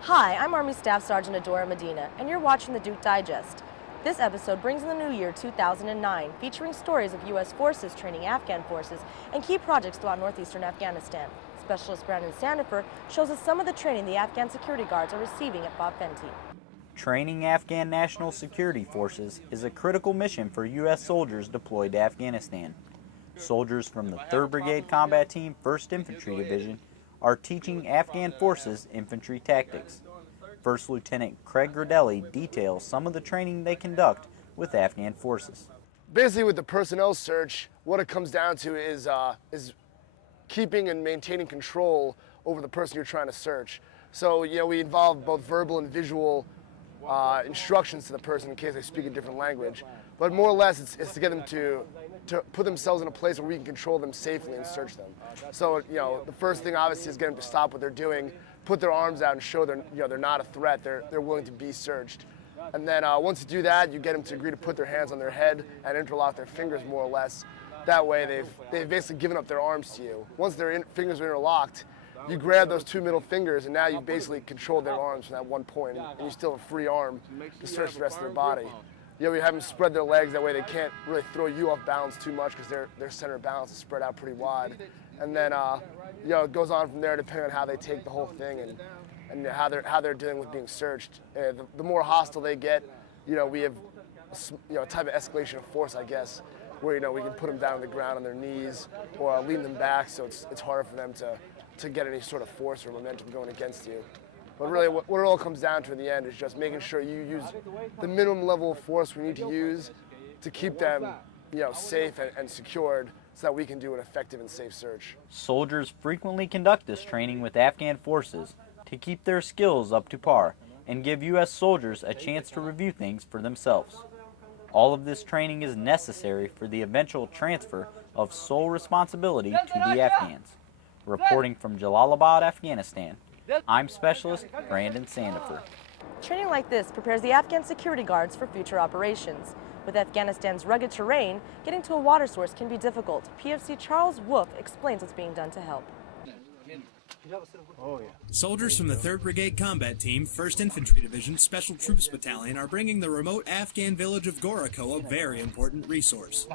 Hi, I'm Army Staff Sergeant Adora Medina, and you're watching the Duke Digest. This episode brings in the new year 2009, featuring stories of U.S. forces training Afghan forces and key projects throughout northeastern Afghanistan. Specialist Brandon Sandifer shows us some of the training the Afghan security guards are receiving at Bob Fenty. Training Afghan national security forces is a critical mission for U.S. soldiers deployed to Afghanistan. Soldiers from the 3rd Brigade Combat Team, 1st Infantry Division, are teaching Afghan forces infantry tactics. First Lieutenant Craig Gradelli details some of the training they conduct with Afghan forces. Basically, with the personnel search, what it comes down to is keeping and maintaining control over the person you're trying to search. So, we involve both verbal and visual instructions to the person in case they speak a different language. But more or less, it's to get them to put themselves in a place where we can control them safely and search them. So, the first thing obviously is get them to stop what they're doing, put their arms out and show they're not a threat, they're willing to be searched. And then once you do that, you get them to agree to put their hands on their head and interlock their fingers more or less. That way they've basically given up their arms to you. Once their fingers are interlocked, you grab those two middle fingers and now you basically control their arms from that one point, and you still have a free arm to search the rest of their body. We have them spread their legs, that way they can't really throw you off balance too much because their center of balance is spread out pretty wide. And then it goes on from there depending on how they take the whole thing and how they're dealing with being searched. The more hostile they get, we have a type of escalation of force, I guess, where we can put them down on the ground on their knees or lean them back so it's harder for them to get any sort of force or momentum going against you. But really, what it all comes down to in the end is just making sure you use the minimum level of force we need to use to keep them, safe and secured so that we can do an effective and safe search. Soldiers frequently conduct this training with Afghan forces to keep their skills up to par and give U.S. soldiers a chance to review things for themselves. All of this training is necessary for the eventual transfer of sole responsibility to the Afghans. Reporting from Jalalabad, Afghanistan, I'm Specialist Brandon Sandifer. Training like this prepares the Afghan security guards for future operations. With Afghanistan's rugged terrain, getting to a water source can be difficult. PFC Charles Wolf explains what's being done to help. Soldiers from the 3rd Brigade Combat Team, 1st Infantry Division, Special Troops Battalion are bringing the remote Afghan village of Goroko a very important resource: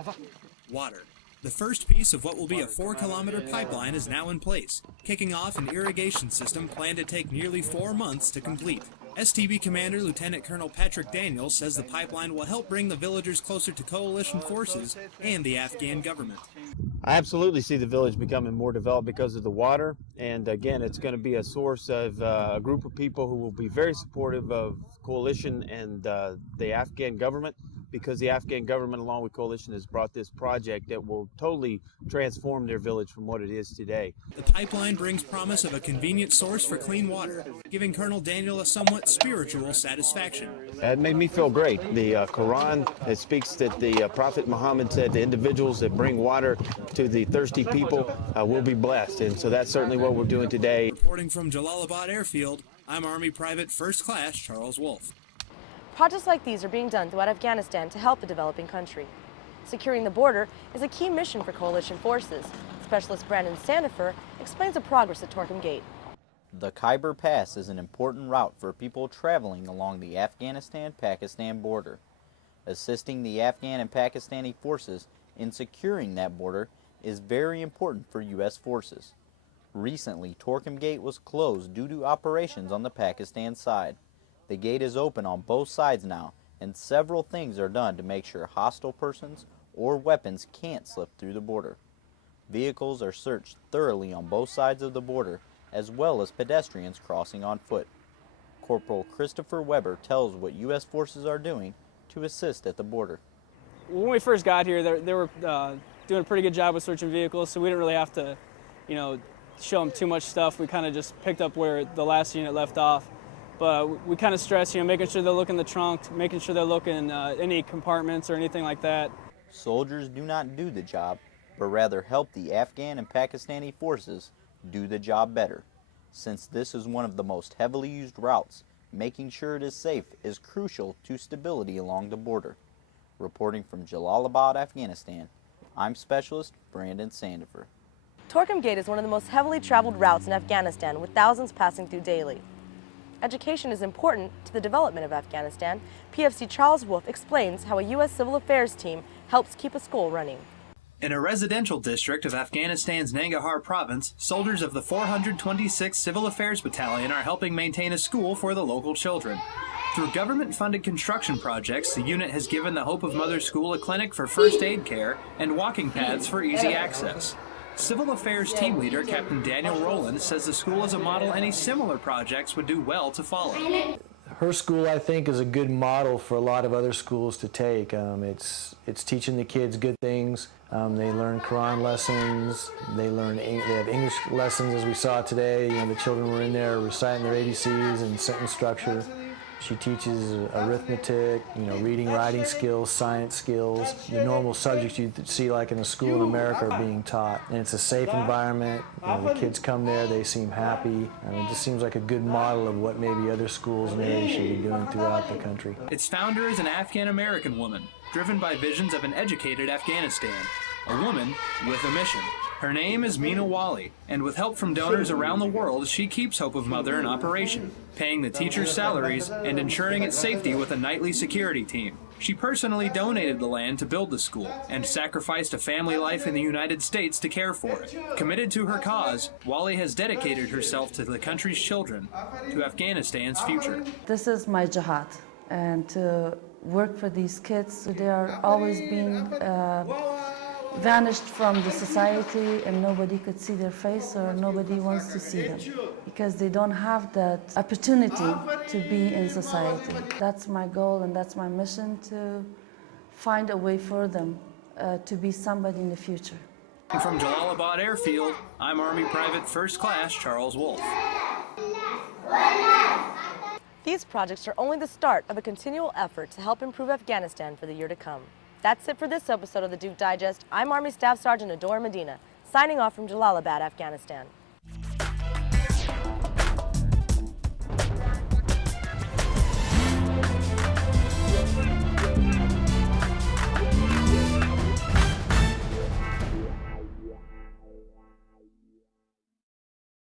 water. The first piece of what will be a 4-kilometer pipeline is now in place, kicking off an irrigation system planned to take nearly 4 months to complete. STB Commander Lieutenant Colonel Patrick Daniels says the pipeline will help bring the villagers closer to coalition forces and the Afghan government. I absolutely see the village becoming more developed because of the water, and again, it's going to be a source of a group of people who will be very supportive of coalition and the Afghan government, because the Afghan government along with coalition has brought this project that will totally transform their village from what it is today. The pipeline brings promise of a convenient source for clean water, giving Colonel Daniel a somewhat spiritual satisfaction. It made me feel great. The Quran, it speaks that the Prophet Muhammad said the individuals that bring water to the thirsty people will be blessed, and so that's certainly what we're doing today. Reporting from Jalalabad Airfield, I'm Army Private First Class Charles Wolf. Projects like these are being done throughout Afghanistan to help the developing country. Securing the border is a key mission for coalition forces. Specialist Brandon Sandifer explains the progress at Torkham Gate. The Khyber Pass is an important route for people traveling along the Afghanistan-Pakistan border. Assisting the Afghan and Pakistani forces in securing that border is very important for U.S. forces. Recently, Torkham Gate was closed due to operations on the Pakistan side. The gate is open on both sides now, and several things are done to make sure hostile persons or weapons can't slip through the border. Vehicles are searched thoroughly on both sides of the border, as well as pedestrians crossing on foot. Corporal Christopher Weber tells what U.S. forces are doing to assist at the border. When we first got here, they were doing a pretty good job with searching vehicles, so we didn't really have to, show them too much stuff. We kind of just picked up where the last unit left off. But we kind of stress, making sure they're looking in the trunk, making sure they're looking any compartments or anything like that. Soldiers do not do the job, but rather help the Afghan and Pakistani forces do the job better. Since this is one of the most heavily used routes, making sure it is safe is crucial to stability along the border. Reporting from Jalalabad, Afghanistan, I'm Specialist Brandon Sandifer. Torkham Gate is one of the most heavily traveled routes in Afghanistan, with thousands passing through daily. Education is important to the development of Afghanistan. PFC Charles Wolf explains how a U.S. Civil Affairs team helps keep a school running. In a residential district of Afghanistan's Nangahar province, soldiers of the 426th Civil Affairs Battalion are helping maintain a school for the local children. Through government-funded construction projects, the unit has given the Hope of Mother School a clinic for first aid care and walking paths for easy access. Civil Affairs Team Leader Captain Daniel Rowland says the school is a model any similar projects would do well to follow. Her school, I think, is a good model for a lot of other schools to take. It's teaching the kids good things. They learn Quran lessons. They have English lessons, as we saw today. You know, the children were in there reciting their ABCs and sentence structure. She teaches arithmetic, reading, writing skills, science skills. The normal subjects you'd see like in a school in America are being taught. And it's a safe environment. The kids come there, they seem happy. It just seems like a good model of what maybe other schools in the area should be doing throughout the country. Its founder is an Afghan-American woman, driven by visions of an educated Afghanistan. A woman with a mission. Her name is Mina Wali, and with help from donors around the world, she keeps Hope of Mother in operation, paying the teachers' salaries and ensuring its safety with a nightly security team. She personally donated the land to build the school and sacrificed a family life in the United States to care for it. Committed to her cause, Wali has dedicated herself to the country's children, to Afghanistan's future. This is my jihad, and to work for these kids, they are always being vanished from the society, and nobody could see their face or nobody wants to see them because they don't have that opportunity to be in society. That's my goal and that's my mission, to find a way for them to be somebody in the future. From Jalalabad Airfield, I'm Army Private First Class Charles Wolf. These projects are only the start of a continual effort to help improve Afghanistan for the year to come. That's it for this episode of the Duke Digest. I'm Army Staff Sergeant Adora Medina, signing off from Jalalabad, Afghanistan.